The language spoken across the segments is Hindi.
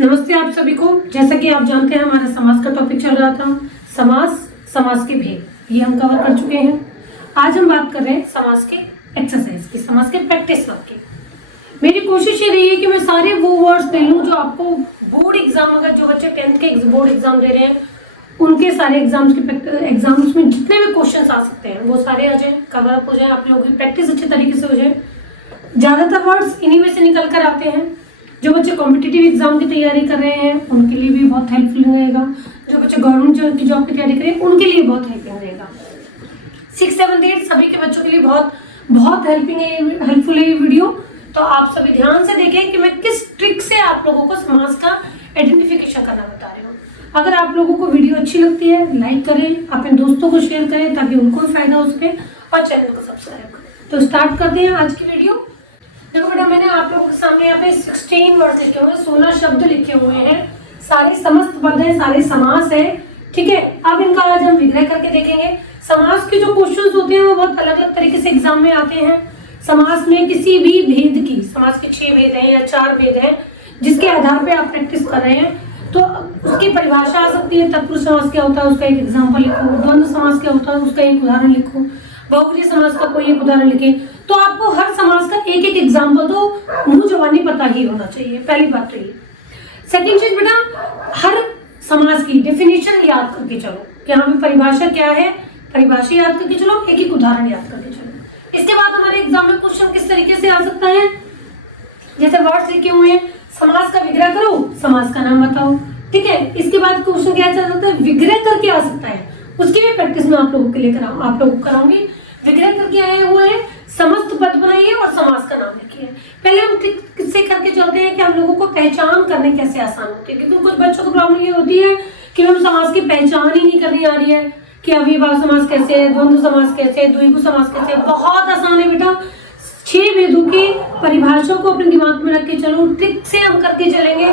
नमस्ते आप सभी को। जैसा कि आप जानते हैं हमारा समाज का टॉपिक चल रहा था समाज के भेद, ये हम कवर कर चुके हैं। आज हम बात कर रहे हैं समाज के एक्सरसाइज की, समाज के प्रैक्टिस वर्क की। मेरी कोशिश ये रही है कि मैं सारे वो वर्ड्स ले लूँ जो आपको बोर्ड एग्जाम, अगर जो बच्चे 10th के बोर्ड एग्जाम दे रहे हैं उनके सारे एग्जाम्स में जितने भी क्वेश्चन आ सकते हैं वो सारे आ जाए, कवर अप हो जाए, आप लोगों की प्रैक्टिस अच्छे तरीके से हो जाए। ज़्यादातर वर्ड्स इन्हीं में से निकल कर आते हैं। जो बच्चे कॉम्पिटिटिव एग्जाम की तैयारी कर रहे हैं उनके लिए भी बहुत हेल्पफुल रहेगा। जो बच्चे गवर्नमेंट की जॉब की तैयारी कर रहे हैं उनके लिए बहुत हेल्पफुल रहेगा। 6, 7, 8 सभी के बच्चों के लिए बहुत हेल्पफुल है ये वीडियो। तो आप सभी ध्यान से देखें कि मैं किस ट्रिक से आप लोगों को समाज का आइडेंटिफिकेशन करना बता रही हूँ। अगर आप लोगों को वीडियो अच्छी लगती है लाइक करें, अपने दोस्तों को शेयर करें ताकि उनको भी फायदा हो सके, और चैनल को सब्सक्राइब करें। तो स्टार्ट करते हैं आज की वीडियो। देखो बेटा, मैंने आप लोगों के सामने यहाँ पे 16 वर्ड लिखे हुए हैं, 16 शब्द लिखे हुए हैं, सारे समस्त पद हैं, सारे समास है। ठीक है, अब इनका आज हम विग्रह करके देखेंगे। समास के जो क्वेश्चंस होते हैं वो बहुत अलग अलग तरीके से एग्जाम में आते हैं। समास में किसी भी भेद की, समास के 6 भेद हैं या 4 भेद हैं जिसके आधार पे आप प्रैक्टिस कर रहे हैं, तो उसकी परिभाषा आ सकती है। तत्पुरुष समास क्या होता है उसका एक एग्जाम्पल लिखो, द्वंद्व समास क्या होता है उसका एक उदाहरण लिखो, बहुवचन समास का कोई एक उदाहरण लिखे। तो आपको हर समास का एक एक एग्जाम्पल तो मुंह जबानी पता ही होना चाहिए, पहली बात तो ये। सेकंड चीज बेटा, हर समास की डेफिनेशन याद करके चलो कि यहाँ पे परिभाषा क्या है, परिभाषा याद करके चलो, एक एक उदाहरण याद करके चलो। इसके बाद हमारे एग्जाम में क्वेश्चन किस तरीके से आ सकता है, जैसे वर्ड्स लिखे हुए हैं, समास का विग्रह करो, समास का नाम बताओ। ठीक है, इसके बाद क्वेश्चन क्या चल सकता है, विग्रह करके आ सकता है, उसकी भी प्रैक्टिस में आप लोगों के लिए आप लोगों को कराऊंगी। विग्रह करके आए हुए हैं, समस्त पद बनाइए और समास का नाम लिखिए। पहले हम किससे करके चलते हैं कि हम लोगों को पहचान करने कैसे आसान होती है, क्योंकि कुछ बच्चों को प्रॉब्लम ये होती है कि हम समास की पहचान ही नहीं करनी आ रही है कि अव्ययभाव समास कैसे है, द्वंद्व समास कैसे है, द्विगु समास कैसे है। बहुत आसान है बेटा, 6 भेदों की परिभाषा को अपने दिमाग में रख के चलो, ट्रिक से हम करके चलेंगे।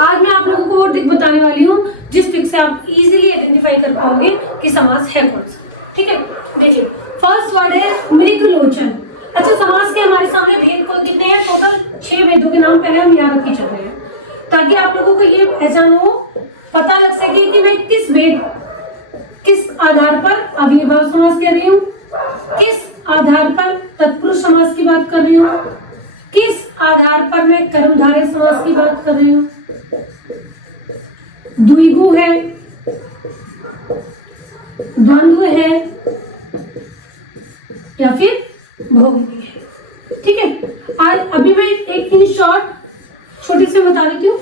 आज मैं आप लोगों को वो ट्रिक बताने वाली हूँ जिस ट्रिक से आप इजीली आइडेंटिफाई कर पाओगे कि समास है कौन सा। ठीक है, देखिए फर्स्ट वर्ड है मृगलोचन। अच्छा, समास के हमारे सामने भेद को कितने हैं, टोटल 6 भेदों के नाम पहले हम याद रख के चल रहे हैं ताकि आप लोगों को ये पहचान हो, पता लग सके कि मैं किस आधार पर अव्ययभाव समास कर रही हूँ, किस आधार पर तत्पुरुष समास की बात कर रही हूँ, किस आधार पर मैं कर्मधारय समास की बात कर रही हूँ, द्विगु है, द्वंद्व है या फिर बहुविधि है। ठीक है, आज अभी मैं एक इन शॉर्ट छोटी से बता देती हूँ।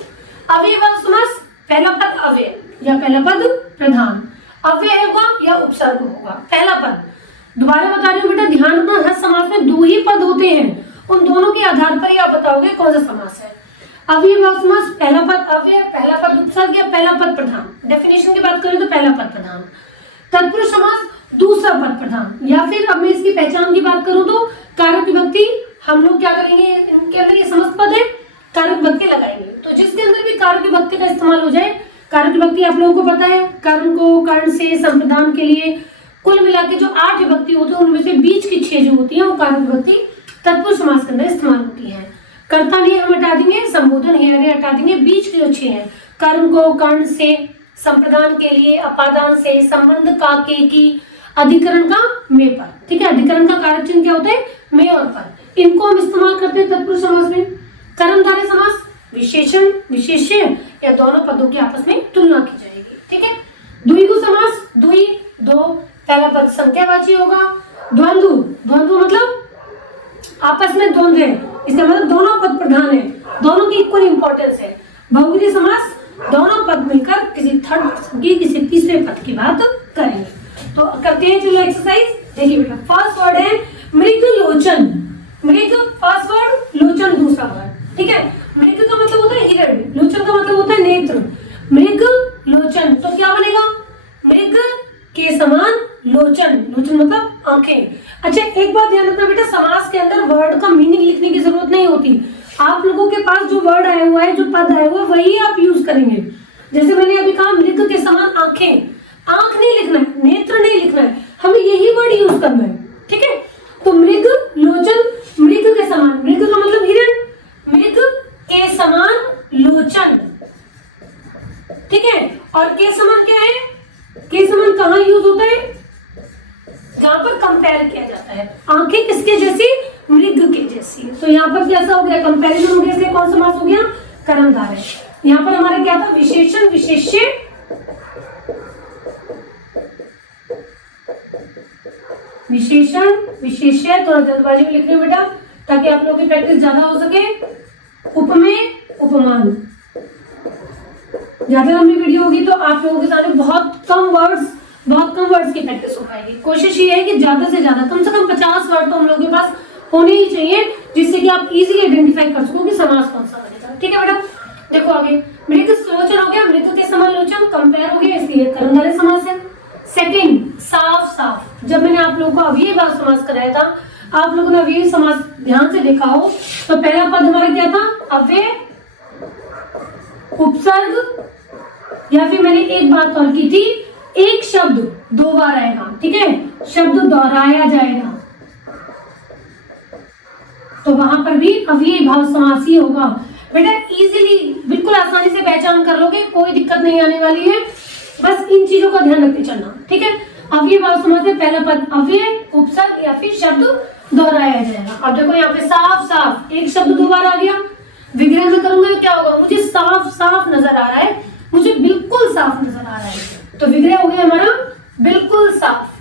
अव्ययभाव समास, पहला पद अव्यय या पहला पद प्रधान, अव्यय होगा या उपसर्ग होगा। पहला पद, दोबारा बता रही हूँ बेटा, ध्यान रखना, हर समास में 2 ही पद होते हैं, उन दोनों के आधार पर ही आप बताओगे कौन सा समास है। अव्ययभाव समास, पहला पद अव्यय, पहला पद उपसर्ग या पहला पद प्रधान। डेफिनेशन की बात करें तो पहला पद प्रधान। तत्पुरुष समास, दूसरा पद प्रधान, या फिर अब मैं इसकी पहचान की बात करूं तो कारक विभक्ति। हम लोग क्या करेंगे, इनके अंदर ये समस्त पद है, कारक विभक्ति लगाएंगे। तो जिसके अंदर भी कारक विभक्ति का इस्तेमाल हो जाए, कारक विभक्ति आप लोगों को पता है, कारण को कर्ण से संप्रदान के लिए कुल मिला के जो 8 विभक्ति होती है उनमें से बीच की 6 जो होती है वो कारक विभक्ति तत्पुरुष समास के अंदर इस्तेमाल होती है। कर्ता नहीं हम हटा देंगे, संबोधन हेरे हटा देंगे, बीच के जो 6 हैं, कर्म को कर्ण से, संप्रदान के लिए, अपादान से, संबंध का के की, अधिकरण का में पर। ठीक है, अधिकरण का कारक चिन्ह क्या होता है, में और पर, इनको हम इस्तेमाल करते हैं तत्पुरुष समास में। कर्मधारय समास, विशेषण विशेष्य या दोनों पदों की आपस में तुलना की जाएगी। ठीक है, द्विगु समास, द्वि 2, पहला पद संख्यावाची होगा। द्वंद्व मतलब आपस में द्वंद्व है, इसका मतलब दोनों पद प्रधान है, दोनों की इक्वल इंपॉर्टेंस है। बहुविधि समास, दोनों पद मिलकर किसी थर्ड पर्सन की, किसी तीसरे पद की बात करेंगे। तो करते हैं चलो एक्सरसाइज। देखिए बेटा, फर्स्ट वर्ड है मृगलोचन। मृग फर्स्ट वर्ड, लोचन दूसरा वर्ड। ठीक है, मृग का मतलब होता है हिरण, लोचन का मतलब होता है नेत्र। मृग लोचन तो क्या बनेगा, मृग के समान लोचन, लोचन मतलब आंखें। अच्छा, एक बात ध्यान रखना बेटा, समास के अंदर वर्ड का मीनिंग लिखने की जरूरत नहीं होती। आप लोगों के पास जो वर्ड आया हुआ है, जो पद आया हुआ है, वही आप यूज करेंगे। जैसे मैंने अभी कहा, मृग के समान आंखें, आंख नहीं लिखना है, नेत्र नहीं लिखना है, हमें यही वर्ड यूज करना है। ठीक है, तो मृग लोचन, मृग के समान, मृग का मतलब हिरण, मृग के समान लोचन, और के समान क्या है? के समान कहाँ यूज होता है? जहां पर कंपेयर किया जाता है। आंखें किसके जैसी? मृग के जैसी। तो यहाँ पर कैसा हो गया? कंपैरिजन हो गया, इसलिए कौन समास हो गया? कर्मधारय। यहाँ पर हमारा क्या था? विशेषण विशेष्य, विशेषण विशेष्य। थोड़ा जल्दबाजी में लिख रही हूँ बेटा ताकि आप लोगों की प्रैक्टिस ज्यादा हो सके। उपमेय उपमान। ज्यादा लंबी वीडियो होगी तो आप लोगों के सामने बहुत कम वर्ड्स की प्रैक्टिस हो पाएगी। कोशिश ये है कि ज्यादा से ज्यादा कम से कम 50 वर्ड तो हम लोगों के पास होने ही चाहिए, जिससे कि आप इजीली आइडेंटिफाई कर सको कि समास कौन सा बनेगा। ठीक है बेटा, देखो आगे। मृग सुलोचन हो गया, मृग के समान लोचन, कंपेयर हो गया, इसलिए कर्मधारय समास है। सेकंड, साफ साफ। जब मैंने आप लोगों को अव्ययी भाव समास कराया था, आप लोगों ने अव्ययी समास ध्यान से देखा हो तो पहला पद हमारा क्या था? अव्यय, उपसर्ग, या फिर मैंने एक बात और की थी, एक शब्द 2 बार आएगा। ठीक है, शब्द दोहराया जाएगा तो वहां पर भी अव्ययी भाव समास ही होगा। बेटा इजीली बिल्कुल आसानी से पहचान कर लोगे, कोई दिक्कत नहीं आने वाली है। बस इन चीजों का ध्यान रखते चलना। ठीक है, अव्ययी भाव समास में पहला पद अव्यय, उपसर्ग या फिर शब्द दोहराया जाएगा। अब देखो यहाँ पे साफ साफ, एक शब्द 2 बार आ गया। विग्रह में करूंगा तो क्या होगा? मुझे साफ साफ नजर आ रहा है, मुझे बिल्कुल साफ नजर आ रहा है, तो विग्रह हो गया हमारा बिल्कुल साफ,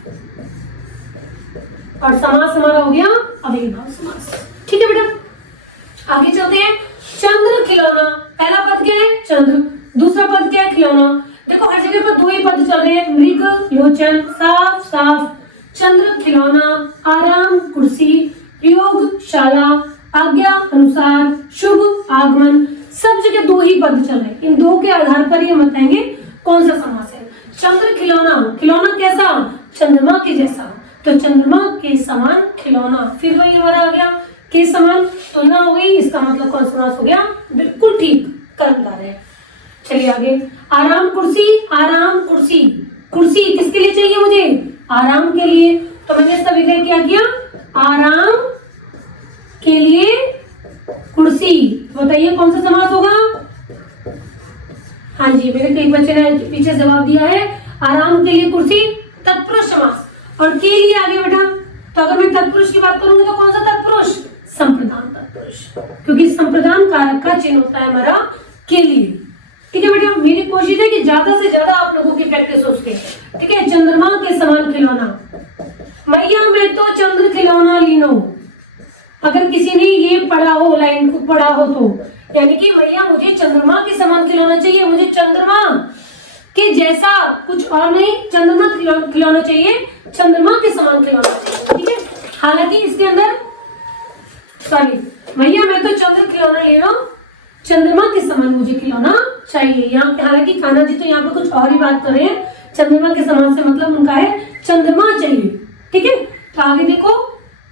और समास हमारा हो गया अव्ययी भाव समास। ठीक है बेटा, आगे चलते हैं। चंद्र खिलौना, पहला पद क्या है? चंद्र, दूसरा पद क्या है? खिलौना। देखो हर जगह पर 2 ही पद चल रहे हैं, मृग लोचन, साफ साफ, चंद्र खिलौना, आराम कुर्सी, प्रयोगशाला, आज्ञा अनुसार, शुभ आगमन, सब जगह 2 ही पद चल रहे हैं। इन 2 के आधार पर ये बताएंगे कौन सा समास है। चंद्र खिलौना, खिलौना कैसा? चंद्रमा के जैसा, तो चंद्रमा के समान खिलौना। फिर वही हमारा आ गया के समान, तुलना हो गई, इसका मतलब कौन समास हो गया? बिल्कुल ठीक, कर्मधारय। चलिए आगे। आराम कुर्सी, आराम कुर्सी, कुर्सी किसके लिए चाहिए मुझे? आराम के लिए, तो मैंने इसका विग्रह क्या किया? आराम के लिए कुर्सी। बताइए कौन सा समास होगा? हाँ जी, मेरे कई बच्चे ने पीछे जवाब दिया है, आराम के लिए कुर्सी, तत्पुरुष समास। और के लिए आगे बेटा, तो अगर मैं तत्पुरुष की बात करूंगी तो कौन सा तत्पुरुष? संप्रदान तत्पुरुष, क्योंकि संप्रदान कारक का चिन्ह होता है हमारा के लिए। ठीक है बेटा, मेरी कोशिश है कि ज्यादा से ज्यादा आप लोगों की प्रैक्टिस हो सके। ठीक है, चंद्रमा के समान खिलौना, मैया मैं तो चंद्र खिलौना लीनो। अगर किसी ने ये पढ़ा हो, लाइन को पढ़ा हो तो, यानी कि मैया मुझे चंद्रमा के समान खिलौना चाहिए, मुझे चंद्रमा के जैसा, कुछ और नहीं, चंद्रमा खिलौना चाहिए, चंद्रमा के समान खिलौना चाहिए। ठीक है, हालांकि इसके अंदर सॉरी, मैया मैं तो चंद्र खिलौना ले रहा हूँ, चंद्रमा के समान मुझे खिलौना चाहिए। यहाँ हालांकि कान्हा जी तो यहाँ पे कुछ और ही बात कर रहे हैं, चंद्रमा के समान से मतलब उनका है चंद्रमा चाहिए। ठीक है, तो आगे देखो,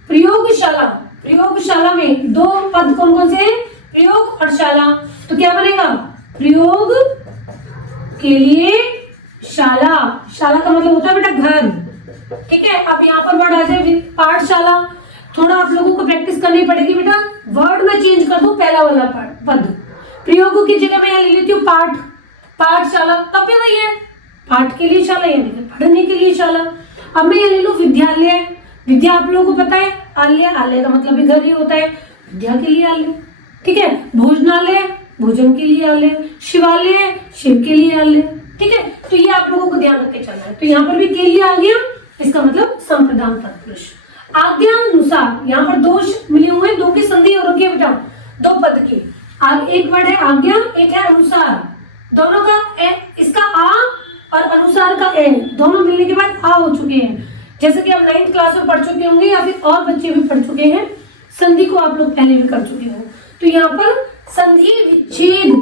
प्रयोगशाला, प्रयोगशाला में 2 पद कौन कौन से हैं? प्रयोग और शाला, तो क्या बनेगा? प्रयोग के लिए शाला, शाला का मतलब होता है बेटा घर। ठीक है, अब यहाँ पर वर्ड आ जाए पाठशाला, थोड़ा आप लोगों को प्रैक्टिस करनी पड़ेगी बेटा। वर्ड में चेंज कर दूं पहला वाला पद, प्रयोग की जगह मैं यहाँ ले लेती हूँ पाठ, पाठशाला, तब भी वही है, पाठ के लिए शाला यानी कि पढ़ने के लिए शाला। अब मैं यहाँ ले लूँ विद्यालय, विद्या आप लोगों को पता है, आलय, आलय का मतलब भी घर ही होता है, विद्या के लिए आलय। ठीक है, भोजनालय, भोजन के लिए आलय, शिवालय, शिव के लिए आलय। ठीक है, तो ये आप लोगों को ध्यान रख के चलना है। तो यहाँ पर भी के लिए आ गया, इसका मतलब संप्रदान तत्पुरुष। आज्ञा अनुसार, यहाँ पर 2 मिले हुए हैं, 2 की संधि हो रखी है बेटा, 2 पद की। एक वर्ड है आज्ञा, एक है अनुसार, दोनों का इसका आ और अनुसार का ए दोनों मिलने के बाद आ हो चुके हैं। जैसे कि आप 9th क्लास में पढ़ चुके होंगे या फिर और बच्चे भी पढ़ चुके हैं, संधि को आप लोग पहले भी कर चुके हो। तो यहाँ पर संधि विच्छेद,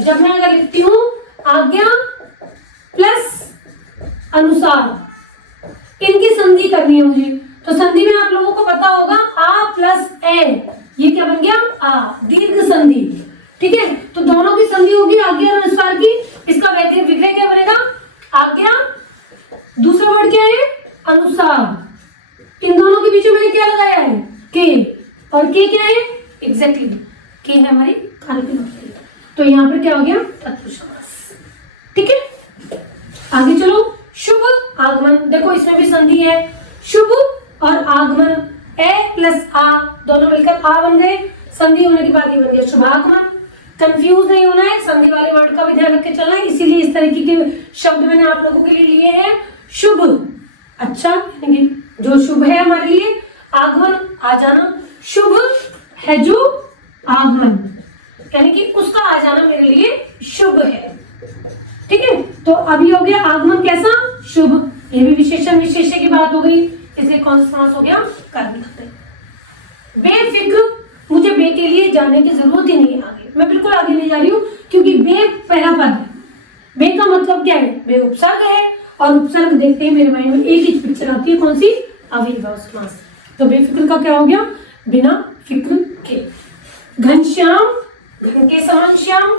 जब मैं अगर लिखती हूँ आज्ञा प्लस अनुसार, इनकी संधि करनी है मुझे, तो संधि में आप लोगों को पता होगा आ प्लस ए, ये क्या बन गया? आ, दीर्घ संधि। ठीक है, तो दोनों की संधि होगी आज्ञा और अनुसार की, इसका विग्रह क्या बनेगा? आज्ञा, दूसरा वर्ड क्या है? अनुसार। इन दोनों के बीच में क्या लगाया है? के, और के क्या है? एग्जैक्टली के है हमारी कारक विभक्ति। तो यहाँ पर क्या हो गया? तत्पुरुष समास। ठीक है, आगे चलो, शुभ आगमन, देखो इसमें भी संधि है, शुभ और आगमन, ए प्लस आ दोनों मिलकर आ बन गए, संधि होने के बाद ये बन गया शुभागमन। कंफ्यूज नहीं होना है, संधि वाले वर्ड का भी ध्यान रख के चलना है, इसीलिए इस तरीके के शब्द मैंने आप लोगों के लिए लिए हैं। शुभ, अच्छा, जो शुभ है हमारे लिए, आगमन आ जाना, शुभ है जो आगमन, यानी कि उसका आ जाना मेरे लिए शुभ है। ठीक है, तो अभी हो गया आगमन कैसा, शुभ, ये भी विशेषण विशेष्य की बात हो गई, इसलिए कौन सा समास हो गया, कर्म धातु। बेफिक्र, मुझे बे के लिए जाने की जरूरत ही नहीं है आगे, मैं बिल्कुल आगे नहीं जा रही हूँ, क्योंकि बे पहला पद है। बे का मतलब क्या है, बे उपसर्ग है, और उपसर्ग देखते ही मेरे माइंड में एक ही पिक्चर आती है, कौन सी, अव्ययीभाव समास। तो बेफिक्र का क्या हो गया, बिना फिक्र के। घनश्याम, घन के समान श्याम,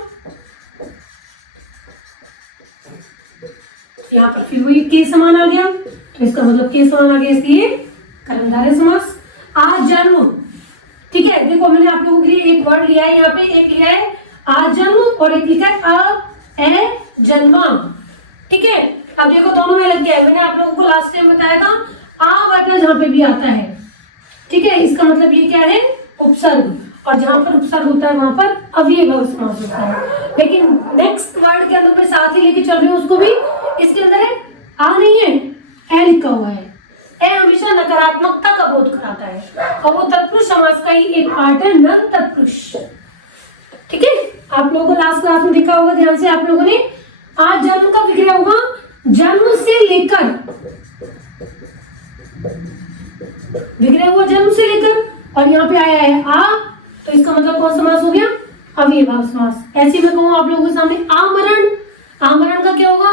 यहाँ पर फिर वही के समान आ गया, तो इसका मतलब के समान आ गया, इसलिए कर्मधारय समास। आजन्म, ठीक है, देखो मैंने आप लोगों के लिए एक वर्ड लिया है, यहाँ पे एक लिया है आजन्म और एक लिखा है अजन्मा। ठीक है, अब देखो दोनों में लग गया है, मैंने आप लोगों को लास्ट टाइम बताया था आ वर्ण जहाँ पे भी आता है, ठीक है, इसका मतलब ये क्या है, उपसर्ग, और जहां पर उपसर्ग होता है वहां पर अव्ययीभाव समास होता है। लेकिन नेक्स्ट वर्ड के अंदर मैं साथ ही लेके चल रही हूँ उसको भी, इसके अंदर है आ नहीं है, ए लिखा हुआ है। ए हमेशा नकारात्मकता का बोध कराता है, और वो तत्पुरुष समास का ही एक पार्ट है, न तत्पुरुष। ठीक है, आप लोगों को लास्ट क्लास में देखा होगा ध्यान से आप लोगों ने, आज जन्म का विग्रह होगा, जन्म से लेकर, विग्रह हुआ जन्म से लेकर, और यहाँ पे आया है आ, तो इसका मतलब कौन समास हो गया, अव्ययीभाव समास। ऐसे में कहूँ आप लोगों के सामने आमरण, आमरण का क्या होगा,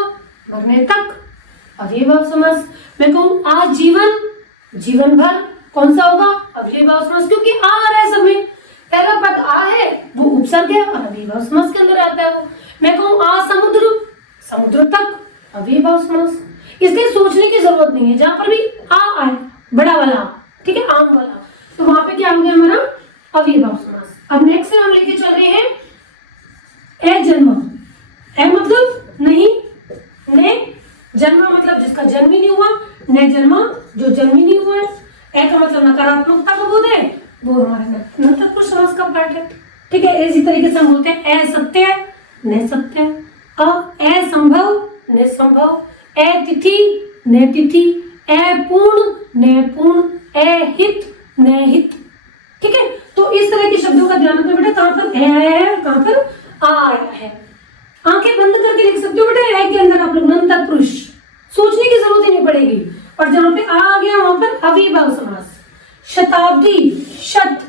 मरने तक, अव्ययीभाव समास। मैं कहूँ आजीवन, जीवन भर, कौन सा होगा, अव्ययीभाव समास, क्योंकि आ रहा है सब में, पहला पद आ है, वो उपसर्ग है और अव्ययीभाव समास के अंदर आता है वो। मैं कहूँ आ समुद्र, समुद्र तक, अव्ययीभाव समास। इसलिए सोचने की जरूरत नहीं है, जहां पर भी आ आए, बड़ा वाला, ठीक है, आम वाला, तो वहां पे क्या हो गया हमारा, अव्ययीभाव समास। अब नेक्स्ट हम लेके चल रहे हैं ए जन्म, ए मतलब नहीं, ने जन्म मतलब जिसका जन्म ही नहीं हुआ, ने जन्मा जो जन्म ही नहीं हुआ है, ए का मतलब नकारात्मकता का बोध है, वो हमारे तत्पुरुष समास का पार्ट है। ठीक है, इसी तरीके से हम बोलते हैं ए सत्य, ने सत्य, ए संभव, ने संभव, ए तिथि, ने तिथि, ए पूर्ण, ने पूर्ण, ए हित, ने हित। ठीक है, तो इस तरह के शब्दों का ध्यान रखना बेटा, कहां पर ए आया है, कहां पर आ आया है। आंखें बंद करके लिख सकते हो बेटा, ए के अंदर आप लोग न तत्पुरुष, सोचने की जरूरत ही नहीं पड़ेगी, और जहां पे आ गया वहां पर अव्ययीभाव समास। शताब्दी, शत,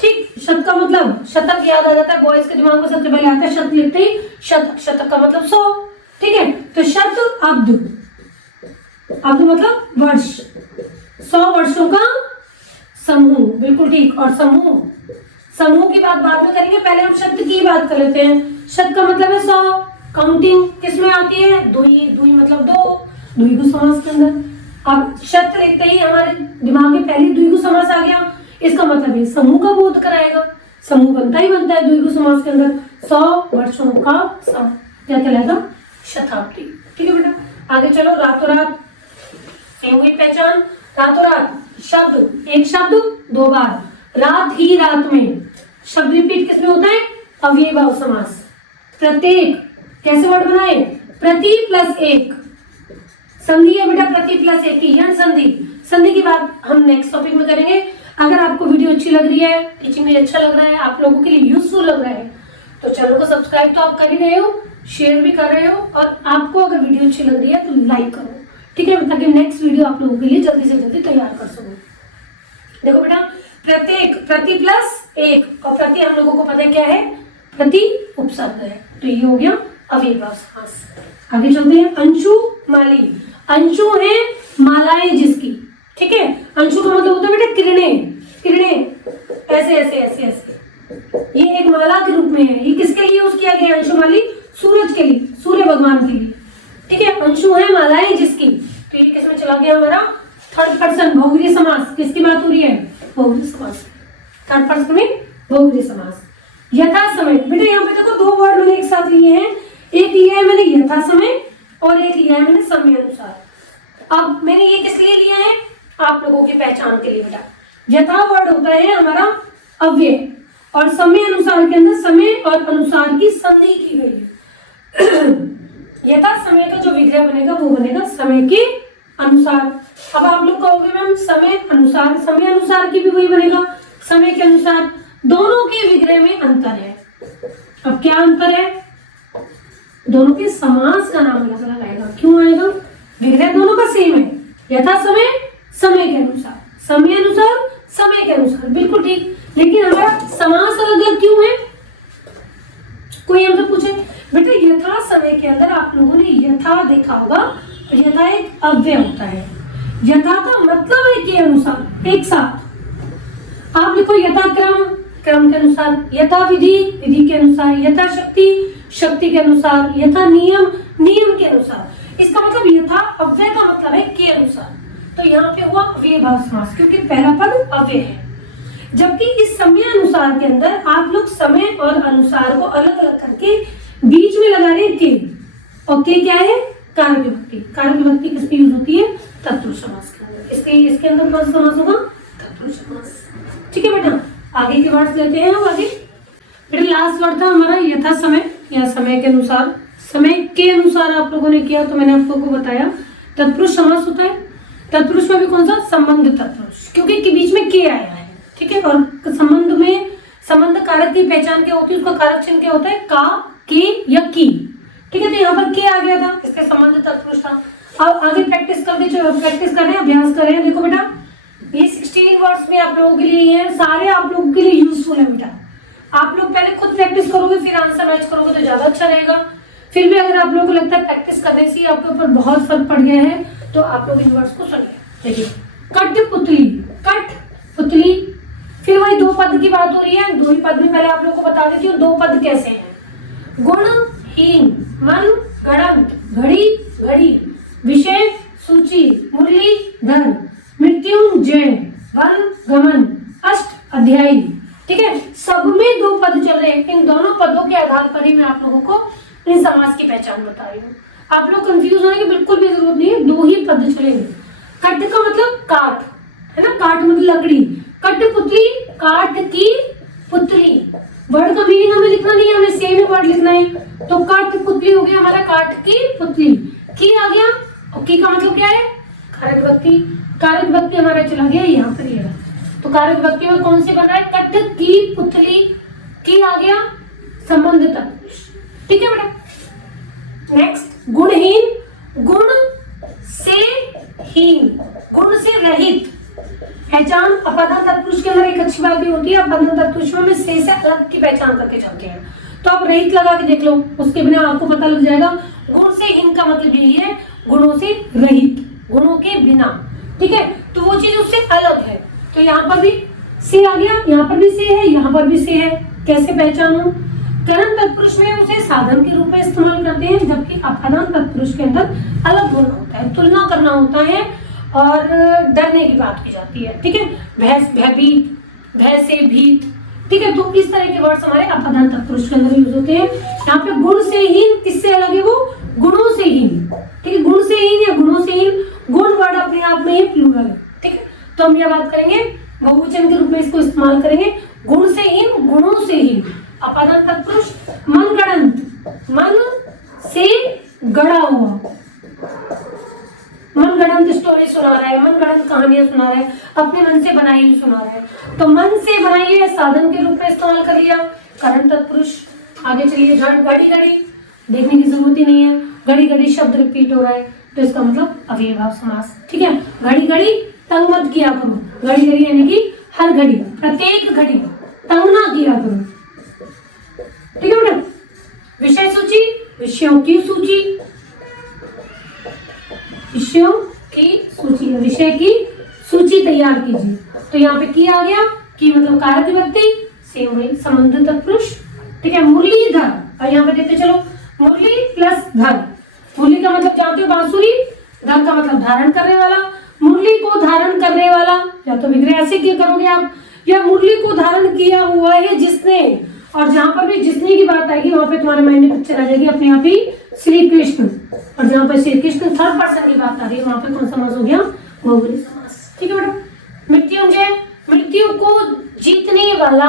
ठीक, शत का मतलब शतक याद आ जाता है, बॉयज के दिमाग में सबसे पहले आता है शत, लिखते ही शतक, शतक का मतलब 100। ठीक है, तो शत अब्द, अब्द मतलब वर्ष, 100 वर्षों का समूह, बिल्कुल ठीक, और समूह, समूह की बात बाद में करेंगे, पहले हम शब्द की बात कर लेते हैं। शब्द का मतलब है 100, काउंटिंग किसमें आती है, दुई, दुई मतलब 2, द्विगु समास के अंदर। अब शब्द लिखते ही हमारे दिमाग में पहले द्विगु समास आ गया, इसका मतलब है समूह का बोध कराएगा, समूह बनता ही बनता है द्विगु समास के अंदर, 100 वर्षों का सम, क्या कहलाएगा, शताब्दी। ठीक है बेटा, आगे चलो, रातों रात, हुई पहचान, रातों रात शब्द, एक शब्द 2 बार, रात ही रात में, शब्द रिपीट किसमें होता है, अव्ययीभाव समास। प्रत्येक, कैसे वर्ड बनाए, प्रति प्लस एक, संधि है बेटा, प्रति प्लस एक की, यन संधि, संधि की बात हम नेक्स्ट टॉपिक में करेंगे। अगर आपको वीडियो अच्छी लग रही है, टीचिंग में अच्छा लग रहा है, आप लोगों के लिए यूजफुल लग रहा है, तो चैनल को सब्सक्राइब तो आप कर ही रहे हो, शेयर भी कर रहे हो, और आपको अगर वीडियो अच्छी लग रही है तो लाइक करो, ठीक है, ताकि नेक्स्ट वीडियो आप लोगों के लिए जल्दी से जल्दी तैयार कर सको। देखो बेटा, प्रत्येक, प्रति प्लस एक, और प्रति हम लोगों को पता है क्या है, प्रति उपसर्ग है, तो ये हो गया अव्ययीभाव समास। आगे चलते हैं, अंशु माली, अंशु है मालाएं जिसकी, ठीक है, अंशु का मतलब होता है बेटा किरणें, किरणें ऐसे ऐसे ऐसे ऐसे, ये एक माला के रूप में है। ये किसके लिए यूज किया गया अंशुमाली, सूरज के लिए, सूर्य भगवान के लिए। ठीक है, अंशु है मालाएं जिसकी, तो ये किसमें चला गया हमारा, थर्ड पर्सन बहुव्रीहि समास। किसकी बात हो रही है, बहुव्रीहि समास, थर्ड पर्सन में बहुव्रीहि समास। यथा समय, बेटा यहाँ पे देखो 2 वर्ड मैंने एक साथ लिए हैं, एक लिया है मैंने यथा समय और एक लिया है मैंने समय अनुसार। अब मैंने ये किस लिए लिया है, आप लोगों की पहचान के लिए बेटा। यथा वर्ड होता है हमारा अव्यय और समय अनुसार के अंदर समय और अनुसार की संधि की गई है। यथा समय का जो विग्रह बनेगा वो बनेगा समय के अनुसार। अब आप लोग कहोगे मैम समय अनुसार की भी वही बनेगा, समय के अनुसार। दोनों के विग्रह में अंतर है। अब क्या अंतर है, दोनों के समास का नाम अलग अलग आएगा। क्यों आएगा, विग्रह दोनों का सेम है, यथा समय समय के अनुसार, समय अनुसार समय के अनुसार, बिल्कुल ठीक। लेकिन हमारा समास अलग अलग क्यों है, कोई हमसे पूछे बेटा यथा समय के अंदर आप लोगों ने यथा देखा होगा, यथा एक अव्यय होता है, यथा का मतलब है के अनुसार, एक साथ आप लिखो यथा क्रम क्रम के अनुसार, यथा विधि विधि के अनुसार, यथा शक्ति शक्ति के अनुसार, यथा नियम नियम के अनुसार। इसका मतलब यथा अव्यय का मतलब है के अनुसार। तो यहाँ पे हुआ अव्ययभाव समास क्योंकि पहला पद अव्यय है। जबकि इस समय अनुसार के अंदर आप लोग समय और अनुसार को अलग अलग करके बीच में लगा रहे के, और के क्या है, कारक विभक्ति। कारक विभक्ति किस पे यूज होती है, तत्पुरुष समास के अंदर। इसलिए इसके अंदर कौन सा समास होगा, तत्पुरुष समास। ठीक है बेटा, आगे के वर्ड्स लेते हैं। आगे बेटा लास्ट वर्ड था हमारा यथा समय या समय के अनुसार। समय के अनुसार आप लोगों ने किया तो मैंने आप लोगों को बताया तत्पुरुष समास होता है। तत्पुरुष में भी कौन सा, संबंध तत्पुरुष, क्योंकि के बीच में के आया है। ठीक है, और संबंध में संबंध कारक की पहचान क्या होती है, उसका कारक चिन्ह क्या होता है, का, के या की। ठीक है, तो यहाँ पर के आ गया था, इसका संबंध तत्पुरुष था। अब आगे प्रैक्टिस कर रहे हैं, अभ्यास कर रहे हैं। देखो बेटा ये 16 वर्ड्स में आप लोगों के लिए है, सारे आप लोगों के लिए यूजफुल है बेटा। आप लोग पहले खुद प्रैक्टिस करोगे फिर आंसर मैच करोगे तो ज्यादा अच्छा रहेगा। फिर भी अगर आप लोगों को लगता है प्रैक्टिस करने से आपके ऊपर बहुत फर्क पड़ गया है तो आप लोग इन वर्ड्स को सुनिए। देखिए कठपुतली, कठपुतली, फिर वही दो पद की बात हो रही है। दो ही पद में पहले आप लोग को बता देती हूँ दो पद कैसे हैं। गुणहीन, मन गणंत, घड़ी घड़ी, विषय सूची, मुरलीधर, मृत्युंजय, वन गमन, अष्ट अध्यायी। ठीक है, सब में दो पद चल रहे हैं। इन दोनों पदों के आधार पर ही मैं आप लोगों को इन समास की पहचान बता रही हूँ। आप लोग कंफ्यूज होने की बिल्कुल भी जरूरत नहीं है, दो ही पद चलेंगे। कट का मतलब काट है ना, काट मतलब लकड़ी। कठपुतली, काट की पुतली। वर्ड का मीनिंग हमें लिखना नहीं है, हमें सेम ही वर्ड लिखना है। तो कठपुतली हो गया हमारा काट की पुतली, की आ गया। और की का मतलब क्या है, कारक विभक्ति। कारक विभक्ति हमारा चला गया यहाँ पर, ये तो कारक विभक्ति में कौन से बना है, कट की पुतली, की आ गया संबंध तत्पुरुष। ठीक है बेटा, नेक्स्ट गुणहीन, गुण से हीन, गुण से रहित। पहचान अपादान तत्पुरुष के अंदर एक अच्छी बात भी होती है, अपादान तत्पुरुष में से अलग की पहचान करके चलते हैं। तो आप रहित लगा के देख लो, उसके बिना आपको पता लग जाएगा। गुण से हीन का मतलब यही है, गुणों से रहित, गुणों के बिना। ठीक है, तो वो चीज उससे अलग है। तो यहाँ पर भी से आ गया, यहाँ पर भी से है, यहाँ पर भी से है। कैसे पहचानो, करण तत्पुरुष में उसे साधन के रूप में इस्तेमाल करते हैं, जबकि अपादान तत्पुरुष के अंदर अलग गुण होता है, तुलना करना होता है और डरने की बात की जाती है। ठीक है, भय, भयभीत, भय से भीत। ठीक है, तो इस तरह के वर्ड्स हमारे अपादान तत्पुरुष के अंदर यूज होते हैं। यहाँ पे गुण से हीन किससे अलग है, वो गुणों से हीन। ठीक है, गुण से हीन या गुणों से हीन, गुण वर्ड अपने आप में ही प्लूरल है। ठीक है, तो हम यह बात करेंगे बहुवचन के रूप में इसको इस्तेमाल करेंगे। गुण से हीन, गुणों से हीन, अपादान तत्पुरुष। मन गणंत, मन से गढ़ा हुआ, मन गणंत स्टोरी सुना रहा है, मन गणंत कहानियां सुना रहा है, अपने मन से बनाई हुई सुना रहा है। तो मन से बनाई है साधन के रूप में इस्तेमाल कर लिया, करण तत्पुरुष। आगे चलिए, घड़ी घड़ी, देखने की जरूरत ही नहीं है, घड़ी घड़ी शब्द रिपीट हो रहा है तो इसका मतलब अव्ययभाव समास। ठीक है, घड़ी घड़ी तंग मत किया करो, घड़ी घड़ी यानी कि हर घड़ी, प्रत्येक घड़ी तंग ना किया करो। ठीक है बेटा, विषय सूची, विषयों की सूची, विषयों की सूची, विषय की सूची तैयार कीजिए। तो यहाँ पे की आ गया, की मतलब कारक विभक्ति, सेम वही संबंध तत्पुरुष। ठीक है, मुरलीधर, और यहाँ पे देखते चलो, मुरली प्लस धर। मुरली का मतलब जानते हो बांसुरी, धर का मतलब धारण करने वाला। मुरली को धारण करने वाला, या तो विग्रह ऐसे क्या करोगे आप, या मुरली को धारण किया हुआ है जिसने, और जहां पर भी जिसने की बात आएगी वहां पे तुम्हारे माइंड में पिक्चर आ जाएगी अपने आप ही श्री कृष्ण। और जहां पर श्री कृष्ण थर्ड पर्सन की बात आ रही है वहां पे कौन सा समास हो गया? बहुवचन समास। ठीक है बेटा। मृत्युंजय, मृत्यु को जीतने वाला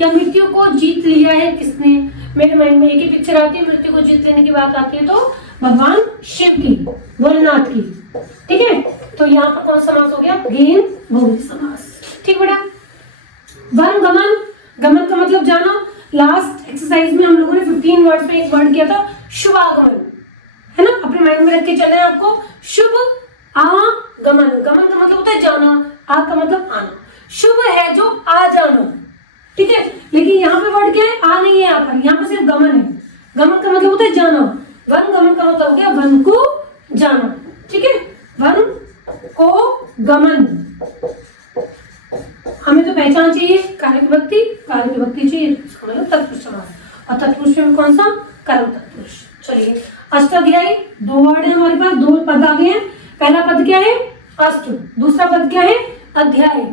या मृत्यु को जीत लिया है किसने? मेरे माइंड में एक ही पिक्चर आती है, मृत्यु को जीत लेने की बात आती है तो भगवान शिव की, भोलेनाथ की। ठीक है, तो यहाँ पर कौन सा समास हो गया? अगेन बहुवचन समास। ठीक बेटा। वन गमन, गमन का मतलब जाना। लास्ट एक्सरसाइज में हम लोगों ने 15 वर्ड्स में एक वर्ड किया था शुभागमन, है ना? अपने माइंड में रख के चलना है आपको। शुभ आगमन, गमन का मतलब होता है जाना, आ का मतलब आना। शुभ है जो आ जाना, ठीक है। लेकिन यहाँ पे वर्ड क्या है? आ नहीं है यहाँ पर सिर्फ गमन है। गमन का मतलब होता है जाना। वन गमन का मतलब हो गया वन को जाना, ठीक है। वन को गमन, हमें तो पहचान चाहिए, कारक विभक्ति चाहिए, इसका मतलब तत्पुरुष समास। और तत्पुरुष में कौन सा? कर्म तत्पुरुष। चलिए, अष्टाध्यायी, 2 वर्ड है हमारे पास, 2 पद आ गए हैं। पहला पद क्या है? अष्ट। दूसरा पद क्या है? अध्याय।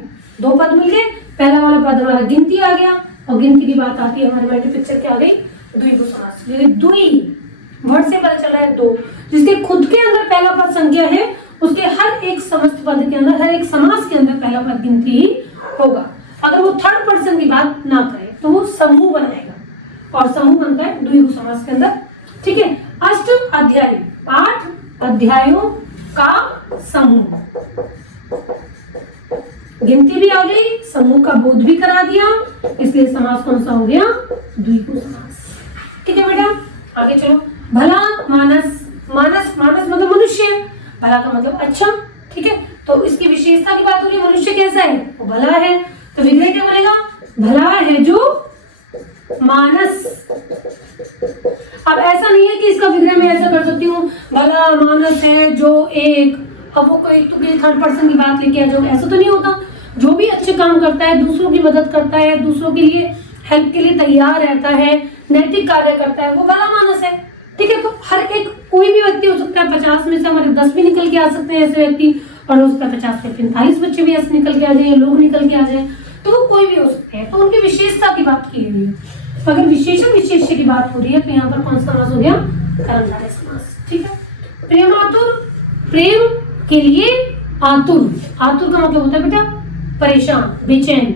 2 पद मिल गए। पहला वाला पद हमारा गिनती आ गया, और गिनती की बात आती है हमारे माइंड में पिक्चर क्या आ गई? द्विगु समास। द्वि वर्ड से पता चल रहा है 2, जिसके खुद के अंदर पहला पद संख्या है, उसके हर एक समस्त पद के अंदर, हर एक समास के अंदर पहला पद गिनती ही होगा। अगर वो थर्ड पर्सन की बात ना करे तो वो समूह बनाएगा, और समूह बनता है द्विगु समास के अंदर, ठीक है। अष्ट अध्याय, 8 अध्यायों का समूह। गिनती भी आ गई, समूह का बोध भी करा दिया, इसलिए समास कौन सा हो गया? द्विगु समास। ठीक है बेटा, आगे चलो। भला मानस, मानस मतलब मनुष्य, भला का मतलब अच्छा, ठीक है। तो इसकी विशेषता की बात हो रही है, मनुष्य कैसा है? वो भला है, तो विग्रह क्या बनेगा? भला है जो मानस। अब ऐसा नहीं है कि इसका विग्रह मैं ऐसा कर सकती हूँ, भला मानस है जो एक, अब वो कोई तो थर्ड पर्सन की बात लेके आ जाओ, ऐसा तो नहीं होता। जो भी अच्छे काम करता है, दूसरों की मदद करता है, दूसरों के लिए हेल्प के लिए तैयार रहता है, नैतिक कार्य करता है, वो भला मानस है, ठीक है। तो हर एक कोई भी व्यक्ति हो सकता है, 50 में से हमारे 10 भी निकल के आ सकते हैं ऐसे व्यक्ति, और उसका 50 से 45 बच्चे भी ऐसे निकल के आ जाए, लोग निकल के आ जाए, तो वो कोई भी हो सकते हैं। तो उनकी विशेषता की बात की हुई है। अगर विशेषण विशेष्य की बात हो रही है तो यहाँ पर कौन सा समास हो गया? कर्मधारय समास, ठीक है। प्रेम आतुर, प्रेम के लिए आतुर, आतुर का मतलब होता है बेटा परेशान, बेचैन,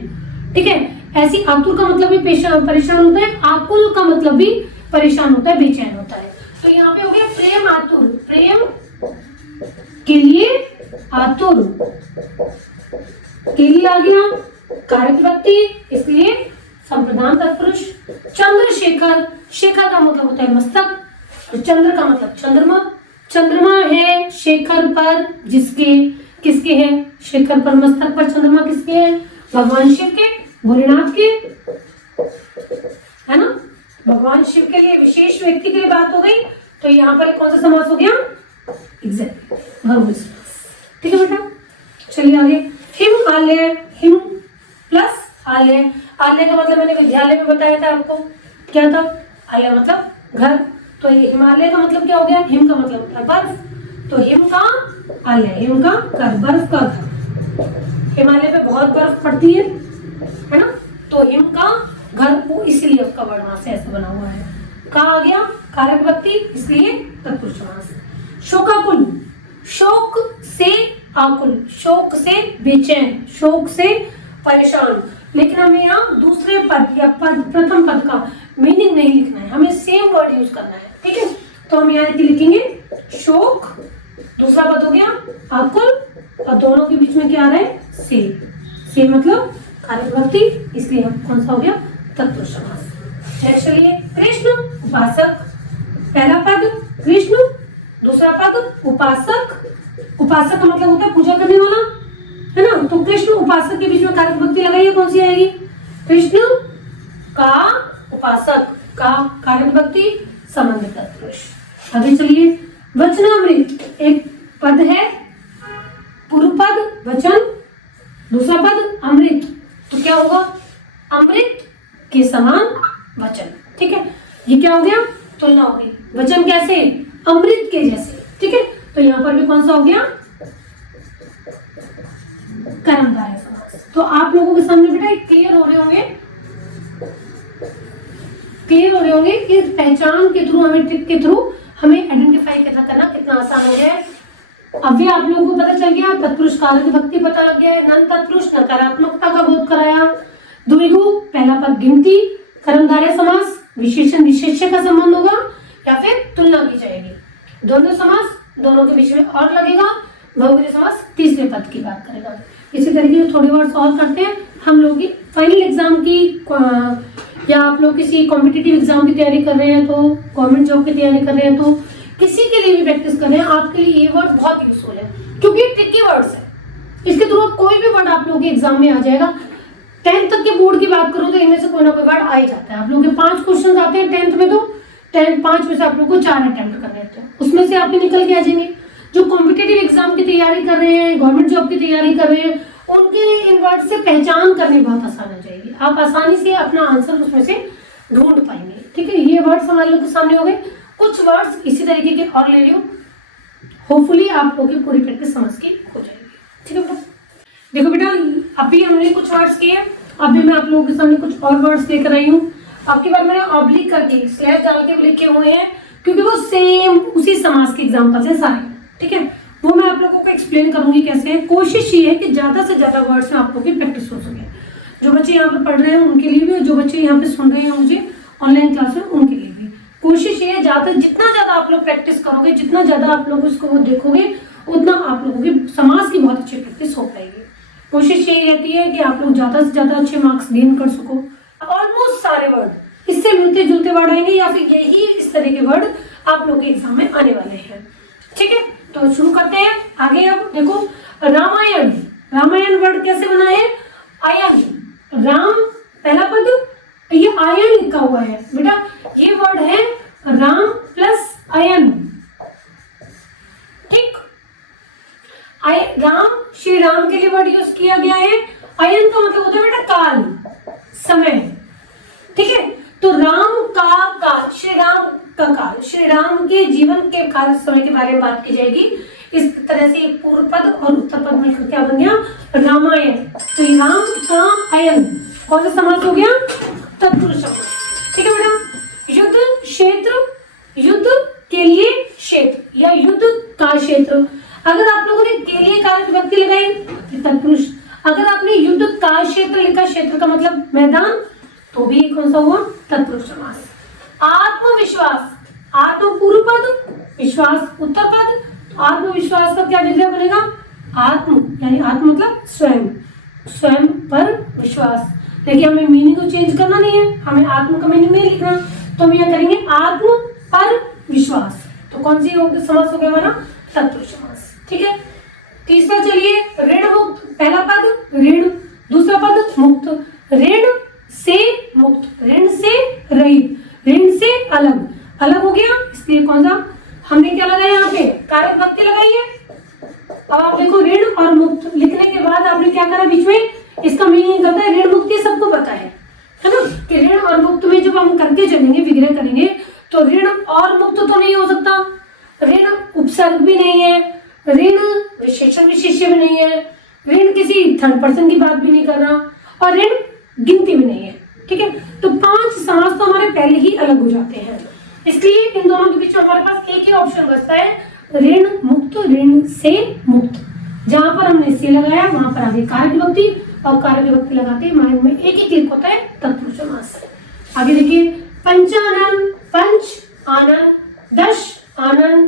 ठीक है। ऐसी आतुर का मतलब भी परेशान होता है, आकुल का मतलब भी परेशान होता है, बेचैन होता है। तो यहाँ पे हो गया प्रेम आतुर, प्रेम के लिए आतुर, के लिए आ गया कारक व्यक्ति, इसलिए संप्रदान तत्पुरुष। चंद्रशेखर, शेखर का मतलब होता है मस्तक, तो चंद्र का मतलब चंद्रमा, चंद्रमा है शेखर पर, जिसके, किसके है? शेखर पर मस्तक पर चंद्रमा किसके है? भगवान शिव के, भोलेनाथ के, है ना। भगवान शिव के लिए, विशेष व्यक्ति के लिए बात हो गई, तो यहाँ पर कौन सा समास हो गया? एग्जैक्टली बहुवचन समास, ठीक है बेटा। चलिए आगे। हिम आलय, हिम प्लस आलय, आलय का मतलब मैंने विद्यालय में बताया था आपको, क्या था? आलय मतलब घर, तो ये हिमालय का मतलब क्या हो गया? हिम का मतलब होता है बर्फ, तो हिम का आलय, हिम का घर, बर्फ का घर। हिमालय पे बहुत बर्फ पड़ती है ना, तो हिम का घर, वो इसलिए उसका वर्णमाला से ऐसा बना हुआ है। कहाँ आ गया? कारक व्यक्ति, इसलिए तत्पुरुष समास। शोकाकुल, शोक से आकुल, शोक से बेचैन, शोक से परेशान। लेकिन हमें यहाँ दूसरे पद या प्रथम पद का मीनिंग नहीं लिखना है, हमें सेम वर्ड यूज करना है, ठीक है। तो हम यहाँ लिखेंगे शोक, दूसरा पद हो गया आकुल, और दोनों के बीच में क्या आ रहा है? से मतलब कारक व्यक्ति, इसलिए हम कौन सा हो गया? तत्पुरुष समास। नेक्स्ट चलिए, कृष्ण उपासक, पहला पद कृष्ण, दूसरा पद उपासक। उपासक का मतलब होता है पूजा करने वाला, है ना। तो कृष्ण उपासक के बीच में कारक व्यक्ति लगाइए, कौन सी आएगी? कृष्ण का उपासक, का कारक व्यक्ति, संबंध तत्पुरुष। आगे चलिए, वचनामृत, एक पद है, पूर्व पद वचन, दूसरा पद अमृत, तो क्या होगा? अमृत के समान वचन, ठीक है। ये क्या हो गया? तुलना हो गई, वचन कैसे? अमृत के जैसे, ठीक है। तो यहाँ पर भी कौन सा हो गया? कर्मधारय समास। तो आप लोगों के सामने बेटा क्लियर हो रहे होंगे, क्लियर हो रहे होंगे कि पहचान के थ्रू, हमें ट्रिक के थ्रू हमें आइडेंटिफाई कैसा करना कितना आसान हो गया है। अब भी आप लोगों को पता चल गया, तत्पुरुष कारक विभक्ति पता लग गया है, नन तत्पुरुष नकारात्मकता का बोध कराया, द्विगु पहला पद गिनती, कर्मधारय समास विशेषण विशेष्य का संबंध होगा या फिर तुलना की जाएगी, द्वंद्व समास दोनों के बीच में और लगेगा, बहुवचन समास तीसरे पद की बात करेगा। इसी तरीके से थोड़ी वर्ड्स और करते हैं हम लोग की फाइनल एग्जाम की, या आप लोग किसी कॉम्पिटिटिव एग्जाम की तैयारी कर रहे हैं तो, गवर्नमेंट जॉब की तैयारी कर रहे हैं तो, किसी के लिए भी प्रैक्टिस कर रहे हैं, आपके लिए ये वर्ड बहुत यूजफुल है क्योंकि ट्रिकी वर्ड्स है। इसके थ्रू कोई भी वर्ड आप लोगों के एग्जाम में आ जाएगा। 10th तक के बोर्ड की बात करूं तो इनमें से कोई ना कोई वर्ड आ ही जाता है। आप लोगों के 5 क्वेश्चन आते हैं 10th में, तो 5 में से आप लोगों को 4 अटेम्प्ट करने होते हैं, उसमें से आपके निकल के आ जाएंगे। जो कॉम्पिटिटिव एग्जाम की तैयारी कर रहे हैं, गवर्नमेंट जॉब की तैयारी कर रहे हैं, उनके लिए इन वर्ड से पहचान करनी बहुत आसान हो जाएगी, आप आसानी से अपना आंसर उसमें से ढूंढ पाएंगे। ठीक है, ये वर्ड्स हमारे लोग के सामने हो गए। कुछ वर्ड्स इसी तरीके के और ले लियो, होपफुली आप लोग की पूरी प्रैक्टिस समझ के हो जाएगी। ठीक है बेटा, देखो बेटा अभी हमने कुछ वर्ड्स किए, अभी मैं आप लोगों के सामने कुछ और वर्ड्स लेकर आई हूँ। आपके बारे मैंने ऑब्लिक करके स्लैश डाल के लिखे हुए हैं क्योंकि वो सेम उसी समास के एग्जाम्पल्स हैं सारे। ठीक है, वो मैं आप लोगों को एक्सप्लेन करूंगी कैसे है। कोशिश ये है कि ज्यादा से ज्यादा वर्ड्स में आप लोगों की प्रैक्टिस हो सके, जो बच्चे यहाँ पे पढ़ रहे हैं उनके लिए भी और जो बच्चे यहाँ पे सुन रहे हैं मुझे ऑनलाइन क्लास में उनके लिए भी। कोशिश ये है जितना ज्यादा आप लोग प्रैक्टिस करोगे, जितना ज्यादा आप लोग उसको वो देखोगे, उतना आप लोगों की समाज की बहुत अच्छी प्रैक्टिस हो पाएगी। कोशिश यही रहती है कि आप लोग ज्यादा से ज्यादा अच्छे मार्क्स गेन कर सको। ऑलमोस्ट सारे वर्ड इससे मिलते जुलते वर्ड आएंगे या फिर यही इस तरह के वर्ड आप लोग के एग्जाम में आने वाले हैं। ठीक है, तो शुरू करते हैं आगे। अब देखो रामायण, रामायण वर्ड कैसे बना है? आयन, राम पहला पद, ये आयन लिखा हुआ है बेटा, ये वर्ड है राम प्लस अयन। ठीक, राम श्री राम के लिए वर्ड यूज किया गया है। अयन का मतलब होता है बेटा काल, समय। ठीक है, तो राम का काल, श्री राम का काल, श्री राम के जीवन के काल समय के बारे में बात की जाएगी। इस तरह से पूर्व पद और उत्तर पद मिलकर क्या बन गया? रामायण। तो राम का अयन कौन सा समास हो गया? तत्पुरुष समास। ठीक है बेटा, युद्ध क्षेत्र, युद्ध के लिए क्षेत्र या युद्ध का क्षेत्र। अगर आप लोगों ने के लिए कारक विभक्ति लगाई तत्पुरुष, अगर आपने युद्ध का क्षेत्र लिखा, क्षेत्र का मतलब मैदान, तो भी कौन सा हुआ? तत्पुरुष समास। आत्मविश्वास, आत्म पूर्व पद, विश्वास उत्तर पद। आत्मविश्वास का क्या विग्रह बनेगा? आत्म, यानी आत्म मतलब स्वयं, स्वयं पर विश्वास। देखिए हमें मीनिंग को चेंज करना नहीं है, हमें आत्म का मीनिंग नहीं लिखना, तो हम यह करेंगे आत्म पर विश्वास। तो कौन सी समास हो गया हमारा? तत्पुरुष समास। ठीक है, तीसरा चलिए ऋण मुक्त, पहला पद ऋण, दूसरा पद मुक्त, ऋण से मुक्त, ऋण से रहित, ऋण से अलग, अलग हो गया, इसलिए कौन सा हमने क्या लगाया यहाँ पे? कारक विभक्ति लगाई है। अब आप देखो ऋण और मुक्त लिखने के बाद आपने क्या करा बीच में? इसका मीनिंग करता है ऋण मुक्ति, सबको पता है ना कि ऋण और मुक्त में जब हम करते चलेंगे, विग्रह करेंगे, तो ऋण और मुक्त तो नहीं हो सकता, ऋण उपसर्ग भी नहीं है, ऋण विशेषण विशेष्य भी नहीं है, ऋण किसी थर्ड पर्सन की बात भी नहीं कर रहा, और ऋण गिनती भी नहीं है। ठीक है, तो 5 समास तो हमारे पहले ही अलग हो जाते हैं, इसलिए इन दोनों के बीच में हमारे पास एक ही ऑप्शन बचता है, ऋण मुक्त, ऋण से मुक्त। जहां पर हमने से लगाया वहां पर आगे कारक विभक्ति, और कारक विभक्ति लगाते माइंड में एक ही क्लिक होता है तत्पुरुष समास। आगे देखिए पंचानन, पंच आनन, दश आनन,